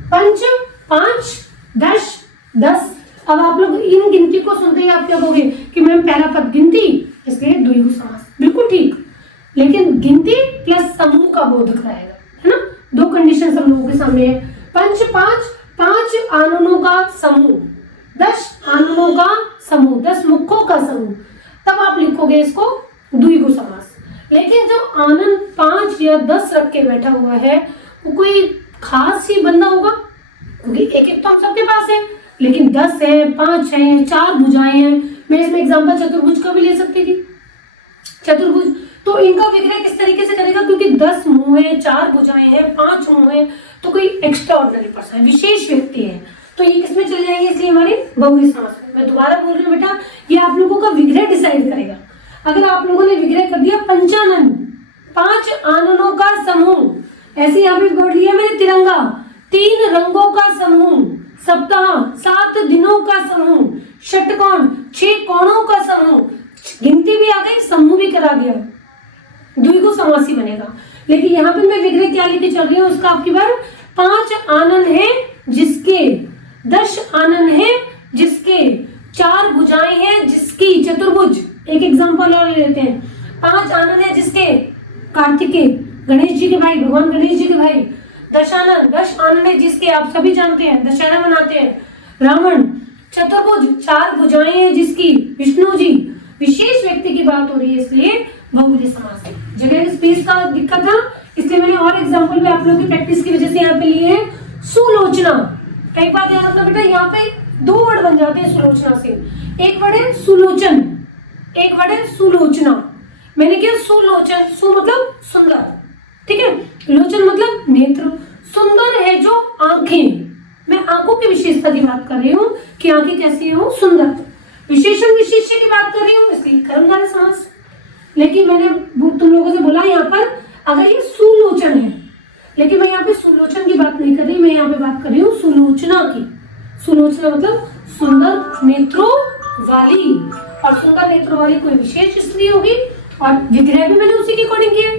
पंच 5, 10 10। अब आप लोग इन गिनती को सुनते ही आप क्या कहोगे कि मैम पहला पद गिनती, इसलिए द्विगु समास। बिल्कुल ठीक, लेकिन गिनती प्लस समूह का बोध कराएगा, है ना। 2 कंडीशन हम लोगों के सामने है। पंच 5 आननों का समूह, 10 आननों का समूह, 10 मुखों का समूह, तब आप लिखोगे इसको द्विगु समास। लेकिन जो आनन 5 या 10 रख के बैठा हुआ है वो कोई खास ही बंदा होगा, क्योंकि एक एक तो हम सबके पास है, लेकिन 10 है, 5 है, 4 भुजाएं हैं। मैं इसमें एग्जाम्पल चतुर्भुज का भी ले सकती थी, चतुर्भुज। तो इनका विग्रह किस तरीके से करेगा? क्योंकि 10 मुंह है, 4 भुजाएं हैं, 5 मुंह है, तो कोई एक्स्ट्रा ऑर्डिनरी पर्सन है, विशेष व्यक्ति है, तो ये किसमें चले जाएंगे? इसलिए हमारे बहुव्रीहि समास में। मैं दोबारा बोल रही हूँ बेटा, ये आप लोगों का विग्रह डिसाइड करेगा। अगर आप लोगों ने विग्रह कर दिया पंचानन, 5 आननों का समूह, ऐसे यहाँ पे वर्ड लिया मैंने तिरंगा, 3 रंगों का समूह, सप्ताह 7 दिनों का समूह, षटकोण 6 कोणों का समूह, गिनती भी आ गई, समूह भी करा गया, द्विगु समासी बनेगा। लेकिन यहाँ पे मैं विग्रह क्या लेके चल रही हूँ, उसका आपकी बार 5 आनन है जिसके, 10 आनन है जिसके, 4 भुजाएं हैं जिसकी, चतुर्भुज। एक एग्जांपल और ले लेते हैं, 5 आनन है जिसके, कार्तिकेय गणेश जी के भाई, भगवान गणेश जी के भाई। 10 आनन, 10 आनन है जिसके, आप सभी जानते हैं, दशहरा मनाते हैं, रावण। चतुर्भुज, 4 भुजाएं हैं जिसकी, विष्णु जी। विशेष व्यक्ति की बात हो रही है इसलिए बहुब्रीहि समास है। जगह स्पेस का दिक्कत था, इसलिए मैंने और एग्जांपल भी आप लोगों की प्रैक्टिस की वजह से यहाँ पे लिए हैं। सुलोचना, कई बार ध्यान रखना बेटा, यहाँ पे 2 वर्ड बन जाते हैं सुलोचना से। एक वर्ड है सुलोचन, एक वर्ड है सुलोचना। मैंने किया सुलोचन, सु मतलब सुंदर, ठीक है, लोचन मतलब नेत्र। सुंदर है जो आंखें, मैं आंखों की विशेषता की बात कर रही हूँ कि आंखें कैसी हो, सुंदर। विशेषण विशेष्य की बात कर रही हूँ, इसलिए कर्मधारय समास। लेकिन मैंने तुम लोगों से बोला यहाँ पर अगर ये सुलोचन है, लेकिन मैं यहाँ पे सुलोचन की बात नहीं कर रही, मैं यहाँ पे बात कर रही हूँ सुलोचना की। सुलोचना मतलब सुंदर नेत्रों वाली, और सुंदर नेत्रों वाली कोई विशेष स्त्री होगी, और विग्रह भी मैंने उसी के अकॉर्डिंग किया।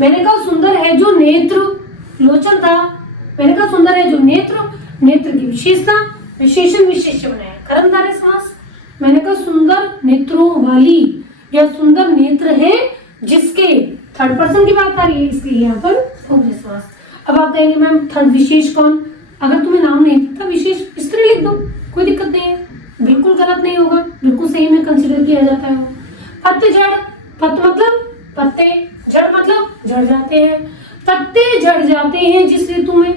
मैंने कहा सुंदर है जो नेत्र, लोचन था, मैंने कहा सुंदर है जो नेत्र, नेत्र की विशेषता, विशेषण विशेष्य बनाया, कर्मधारय समास। मैंने कहा सुंदर नेत्रों वाली या सुंदर नेत्र है जिसके, थर्ड पर्सन की बात आ रही है इसलिए यहाँ पर बहुब्रीहि समास। अब आप कहेंगे मैम थर्ड विशेष कौन, अगर तुम्हें नाम नहीं पता विशेष स्त्री लिख दो, कोई दिक्कत नहीं है, बिल्कुल गलत नहीं होगा, बिल्कुल सही में कंसिडर किया जाता है। पत्तेझड़, पत्त मतलब पत्ते, जड़ मतलब झड़ जाते हैं। पत्ते झड़ जाते हैं जिस ऋतु में,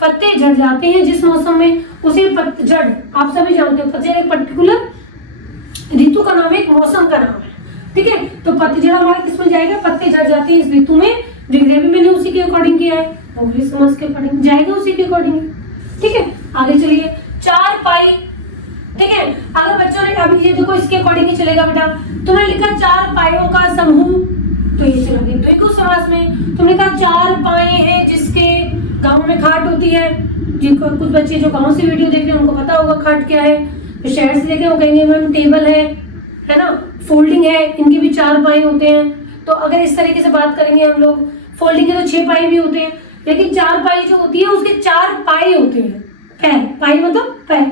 पत्ते झड़ जाते हैं जिस मौसम में, उसे पतझड़, आप सभी जानते हो पतझड़ एक पर्टिकुलर ऋतु का नाम है, एक मौसम का नाम है, ठीक है। तो पतझड़ हमारा किसमें जाएगा, पत्ते झड़ जाते हैं इस ऋतु में। विग्रह भी मैंने उसी के अकॉर्डिंग किया है, बहुब्रीहि समास के अकॉर्डिंग जाएगा, उसी के अकॉर्डिंग, ठीक है। आगे चलिए, 4 पाई, ठीक है। अगर बच्चों ने अभी ये देखो इसके अकॉर्डिंग ही चलेगा बेटा, तुमने लिखा 4 पायों का समूह, तो ये चला गया द्विगु समास में। तुमने कहा 4 पाए हैं जिसके, गाँव में खाट होती है, जिनको कुछ बच्चे जो गाँव से वीडियो देख रहे हैं उनको पता होगा खाट क्या है, जो शहर से देखे वो कहेंगे मैम टेबल है ना, फोल्डिंग है, इनके भी 4 पाए होते हैं। तो अगर इस तरीके से बात करेंगे हम लोग, फोल्डिंग के तो 6 पाए भी होते हैं, लेकिन 4 पाई जो होती है उसके 4 पाए होते हैं, पैर, पाई मतलब पैर,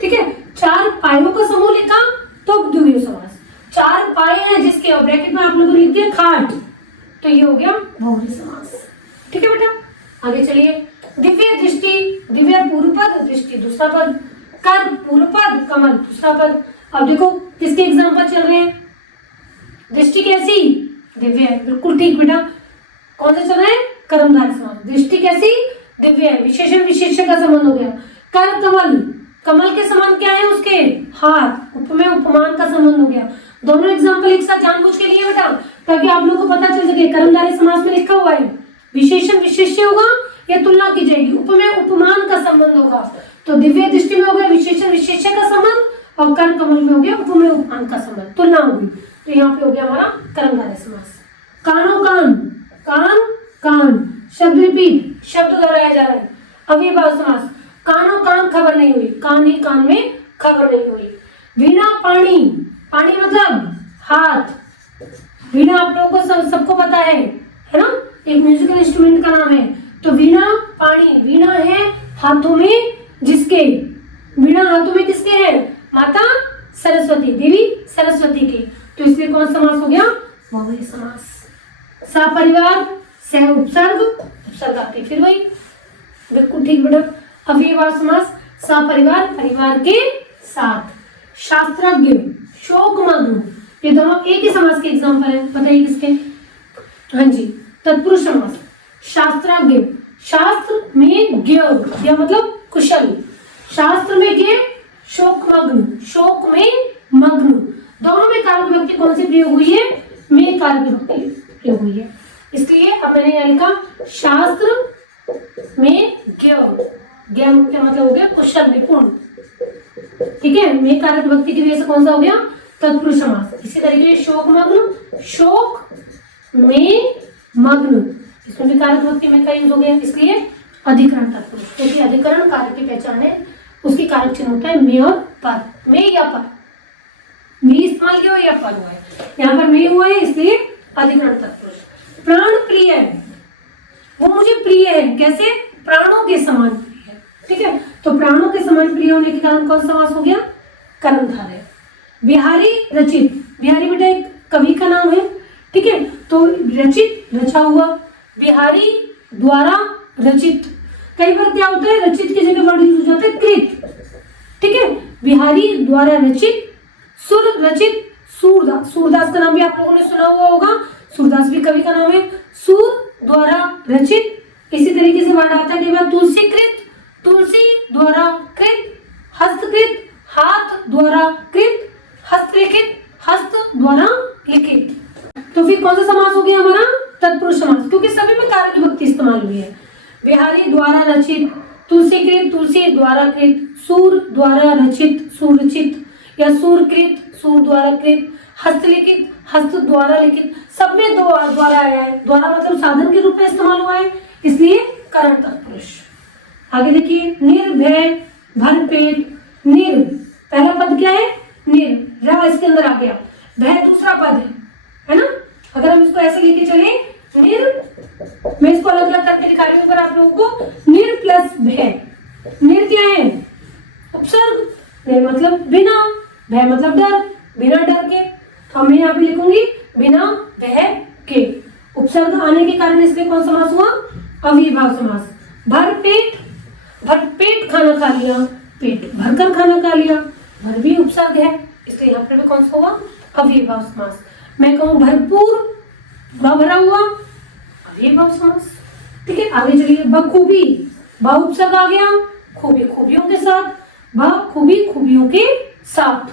ठीक है। 4 पायों का समूह लिखा तो द्विगु समास। 4 पाए हैं जिसके, और ब्रैकेट में आप लोगों ने लिख दिया खाट, तो ये हो गया बहुब्रीहि समास, ठीक है बेटा। आगे चलिए, दिव्य दृष्टि, दिव्य पूर्व पद, दृष्टि दूसरा पद, कर पूर्व पद, कमल दूसरा पद। अब देखो किसके एग्जांपल चल रहे हैं, दृष्टि कैसी, दिव्य है, बिल्कुल ठीक बेटा। कौन सा चल रहा है, कर्मधारय समास। दृष्टि कैसी, दिव्य है, विशेषण विशेष्य का संबंध हो गया। कर कमल, कमल के समान क्या है उसके, हाथ, उपमेय उपमान का संबंध हो गया। दोनों एग्जांपल एक साथ जानबूझ के लिए बेटा, ताकि आप लोगों को पता चल सके कर्मधारय समास में लिखा हुआ है विशेषण विशेष्य होगा या तुलना की जाएगी, उपमेय उपमान का संबंध होगा। तो दिव्य दृष्टि में हो गया विशेषण विशेष्य का संबंध, और कर कमल में हो गया उपमेय उपमान का संबंध, तुलना होगी। तो यहाँ पे हो गया हमारा कर्मधारय समास। कानो कान, कान कान, शब्द रिपीट, शब्द दोहराया जा रहा है। अव्ययभाव समास, कानो कान खबर नहीं हुई, कान ही कान में खबर नहीं हुई। वीणा पाणी, पाणी मतलब हाथ, वीणा आप लोगों को सबको पता है ना, एक म्यूजिकल इंस्ट्रूमेंट का नाम है। तो वीणा पाणी, वीणा है हाथों में जिसके, वीणा हाथों में किसके है, माता सरस्वती, देवी सरस्वती के, तो इसलिए कौन समास हो गया, बहुब्रीहि समास। सपरिवार, सह उपसर्ग, उपसर्ग आते फिर वही, बिल्कुल ठीक बेटा। अव्ययभाव समास, सपरिवार, परिवार के साथ। शास्त्रज्ञ, शोकमग्न, ये दोनों एक ही समास के एग्जांपल है, बताइए किसके, हाँ जी, तत्पुरुष समास। शास्त्रज्ञ, शास्त्र में ज्ञ, ज्ञ मतलब कुशल, शास्त्र में ज्ञ, शोकमग्न, शोक में मग्न, दोनों में कारक विभक्ति कौन सी प्रयोग हुई है, में कारक विभक्ति प्रयोग हुई है, इसलिए अब मैंने यहाँ लिखा शास्त्र में ज्ञ, ज्ञ का मतलब हो गया कुशल निपुण, ठीक है। में कारक विभक्ति की वजह से कौन सा हो गया, तत्पुरुष समास। इसी तरीके से शोकमग्न, शोक में मग्न, इसमें भी कारक विभक्ति में का यूज हो गया, इसलिए अधिकरण तत्पुरुष, क्योंकि अधिकरण कारक की पहचान है, उसकी कारक चिन्ह होता है में और पर, में या पर, में इस्तेमाल किया या पर हुआ है, यहाँ पर में हुआ है इसलिए अधिकरण तत्पुरुष। प्राण प्रिय है, वो मुझे प्रिय है, कैसे? प्राणों के समान प्रिय है, ठीक है। तो प्राणों के समान प्रिय होने के कारण कौन सा समास हो गया? कर्मधारय। बिहारी रचित, बिहारी बेटा एक कवि का नाम है, ठीक है, तो रचित रचा हुआ, बिहारी द्वारा रचित। कई बार क्या होता है, रचित की जगह वर्ड यूज हो जाता है कृत, ठीक है। बिहारी द्वारा रचित, सुर रचित, सूरदास, सूरदास का नाम भी आप लोगों ने सुना हुआ होगा, सूरदास भी कवि का नाम है। सूर द्वारा रचित, इसी तरीके से वर्ड आता है कई बार तुलसीकृत, तुलसी द्वारा कृत, हस्तकृत, हाथ द्वारा कृत, हस्तलिखित, हस्त द्वारा लिखित। तो फिर कौन सा समास हो गया हमारा? तत्पुरुष समास, क्योंकि सभी में कारक विभक्ति इस्तेमाल हुई है। बिहारी द्वारा रचित, तुलसीकृत, तुलसी द्वारा कृत, सूर द्वारा रचित, सुरचित या सूरकृत, सूर द्वारा कृत, हस्तलिखित, हस्त द्वारा लिखित, सब में दो द्वारा आया है, द्वारा मतलब साधन के रूप में इस्तेमाल हुआ है, इसलिए करण तत्पुरुष। आगे देखिए, निर्भय, भरपेट, निर, पहला पद क्या है? निर, रा इसके अंदर आ गया, भय दूसरा पद है ना। अगर हम इसको ऐसे लेके चले, निर, मैं इसको अलग अलग करके दिखा रही हूँ पर आप लोगों को, निर प्लस भय, निर क्या है? उपसर्ग, निर मतलब बिना, भय मतलब डर, बिना डर के, तो मैं यहाँ पे लिखूंगी बिना भय के। उपसर्ग आने के कारण इसलिए कौन समास हुआ? अव्ययीभाव समास। भरपेट, भरपेट खाना खा लिया, पेट भरकर खाना खा लिया, भर भी उपसर्ग है, इसलिए यहाँ पर भी कौन सा हुआ? अव्ययीभाव समास। मैं कहूँ भरपूर, भरा हुआ, अव्ययीभाव समास, ठीक है। आगे चलिए, बखूबी, ब उपसर्ग आ गया, खूबी खूबियों के साथ, बखूबी खूबियों के साथ,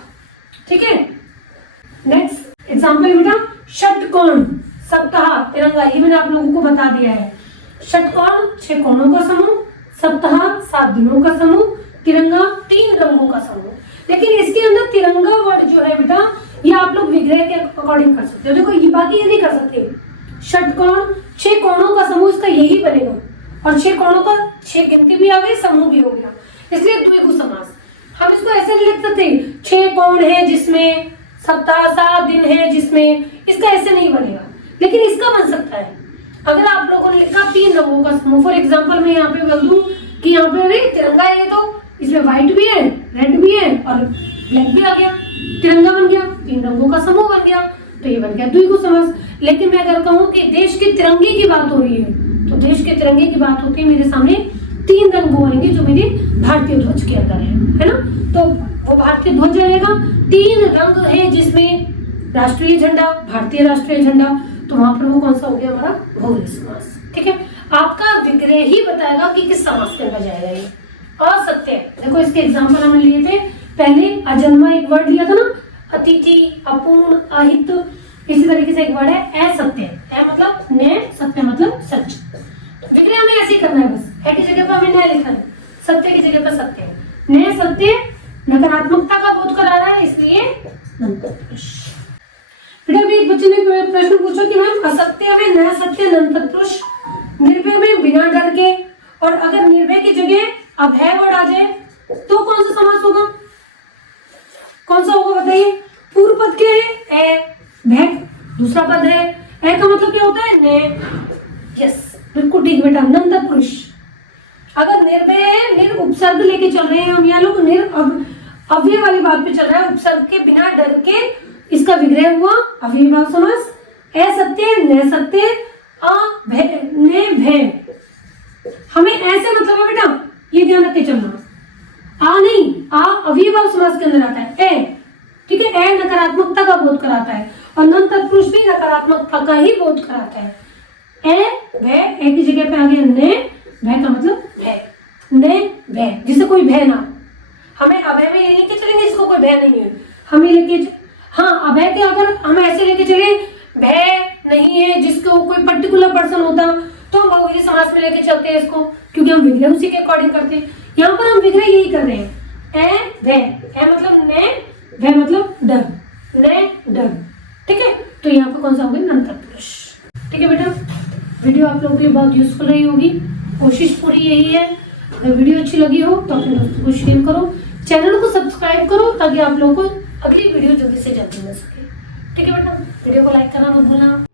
ठीक है। नेक्स्ट एग्जाम्पल बेटा, षटकोण, सप्ताह, तिरंगा, ये मैंने आप लोगों को बता दिया है। षटकोण 6 कोणों का समूह, सप्ताह 7 दिनों का समूह, तिरंगा 3 रंगों का समूह। लेकिन इसके अंदर तिरंगा वर्ड जो है बेटा, ये आप लोग विग्रह के अकॉर्डिंग कर सकते हो। देखो ये बाकी ये नहीं कर सकते। षटकोण 6 कोणों का समूह, इसका यही बनेगा, और 6 कोणों का 6 गिनती भी आ गई, समूह भी हो गया, इसलिए द्विगु समास। हम इसको ऐसे नहीं लिख सकते 6 कोण है जिसमें, सप्ताह 7 दिन है जिसमें, इसका ऐसे नहीं बनेगा, लेकिन इसका बन सकता है। अगर आप लोगों ने लिखा 3 रंगों का समूह, फॉर एग्जाम्पल मैं यहाँ पे बोल दूं कि यहाँ पे तिरंगा है, तो इसमें व्हाइट भी है, रेड भी है और ब्लैक भी आ गया, तिरंगा बन गया, 3 रंगों का समूह बन गया, तो ये बन गया द्विगु समास। लेकिन मैं अगर कहूँ कि देश के तिरंगे की बात हो रही है, तो देश के तिरंगे की बात होती है, मेरे सामने 3 रंग वो आएंगे जो मेरे भारतीय ध्वज के अंदर है ना। तो वो भारतीय ध्वज रहेगा, 3 रंग है जिसमें राष्ट्रीय झंडा, भारतीय राष्ट्रीय झंडा, तो वहां पर वो कौन सा हो गया हमारा? बहुव्रीहि समास, ठीक है। आपका विग्रह ही बताएगा कि किस समास के अंदर जाएगा ये। असत्य, देखो इसके एग्जाम्पल हमने लिए थे पहले, अजन्मा एक वर्ड लिया था ना, अतिथि, अपूर्ण, अहित, इसी तरीके से एक वर्ड है असत्य, है मतलब न, सत्य मतलब सच। विग्रह हमें ऐसे ही करना है, बस है की जगह पर हमें न लिखना है, सत्य की जगह पर सत्य है। न सत्य नकारात्मकता का बोध करा रहा है, इसलिए नंतत्पुरुष। बेटा अभी एक बच्चे ने प्रश्न पूछा कि मैम असत्य में न सत्य नंतत्पुरुष, निर्भय में बिना डर के, और अगर निर्भय की जगह अभय वर्ड आ जाए तो कौन सा समास होगा? कौन सा होगा बताइए? पूर्व पद क्या है? ए, भय दूसरा पद है, ए का मतलब क्या होता है? ने। यस बिल्कुल ठीक बेटा, नंतत्पुरुष। अगर निर्भय है, निर उपसर्ग लेके चल रहे हैं हम, यहाँ लोग निर अव्यय वाली बात पे चल रहा है, उपसर्ग के बिना डर के इसका विग्रह हुआ अव्ययीभाव समास। असत्य, न सत्य, अभय, ने भय, हमें ऐसे मतलब है बेटा, ये ध्यान रख के चलना। आ नहीं, आ अव्ययीभाव समास के अंदर आता है, ए, ठीक है। ए नकारात्मकता का बोध कराता है, और नंतत्पुरुष भी नकारात्मकता का ही बोध कराता है। ए भय, ए की जगह पे आ गया ने, भय का मतलब भय, ने भय, जिसे कोई भय ना, हमें अभय में लेके चलेंगे जिसको कोई भय नहीं है, हमें लेके, हाँ अभय के अगर हम ऐसे लेके चले, भय नहीं है जिसको कोई पर्टिकुलर पर्सन होता, तो हम बहुव्रीहि समास में लेके चलते हैं इसको, क्योंकि हम विग्रह उसी के अकॉर्डिंग करते हैं। यहाँ पर हम विग्रह यही कर रहे हैं, ए भय, ए मतलब ने, भय मतलब डर, ने डर, ठीक है। तो यहाँ पर कौन सा हो गया? नंतत्पुरुष, ठीक है बेटा। वीडियो आप लोगों के लिए बहुत यूजफुल रही होगी। कोशिश पूरी यही है, अगर वीडियो अच्छी लगी हो तो अपने दोस्तों को शेयर करो, चैनल को सब्सक्राइब करो ताकि आप लोगों को अगली वीडियो जल्दी से जल्दी मिल सके। ठीक है बेटा, वीडियो को लाइक करना मत भूलना।